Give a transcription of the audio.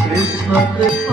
Krishna Krishna